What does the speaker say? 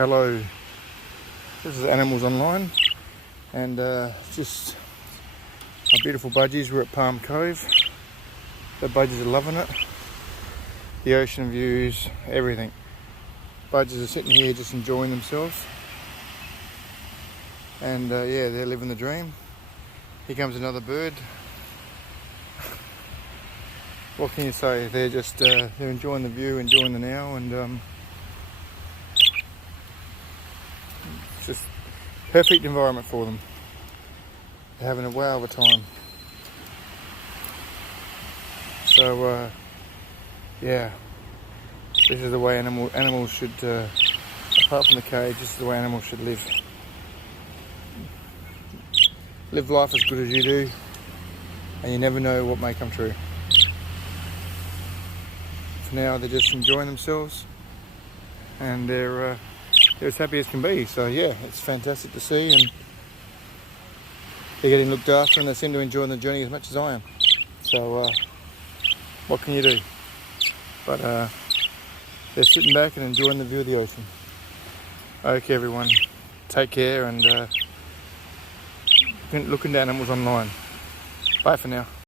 Hello, this is Animals Online, and just my beautiful budgies. We're at Palm Cove. The budgies are loving it. The ocean views, everything. Budgies are sitting here just enjoying themselves, and yeah, they're living the dream. Here comes another bird. What can you say? They're just they're enjoying the view, enjoying the now, and it's just perfect environment for them. They're having a wow of a time. So yeah, this is the way animals should, apart from the cage, this is the way animals should live. Live life as good as you do, and you never know what may come true. For now, they're just enjoying themselves, and they're as happy as can be. So yeah, it's fantastic to see, and they're getting looked after, and they seem to enjoy the journey as much as I am. So what can you do? But they're sitting back and enjoying the view of the ocean. Okay, everyone, take care, and look into Animals Online. Bye for now.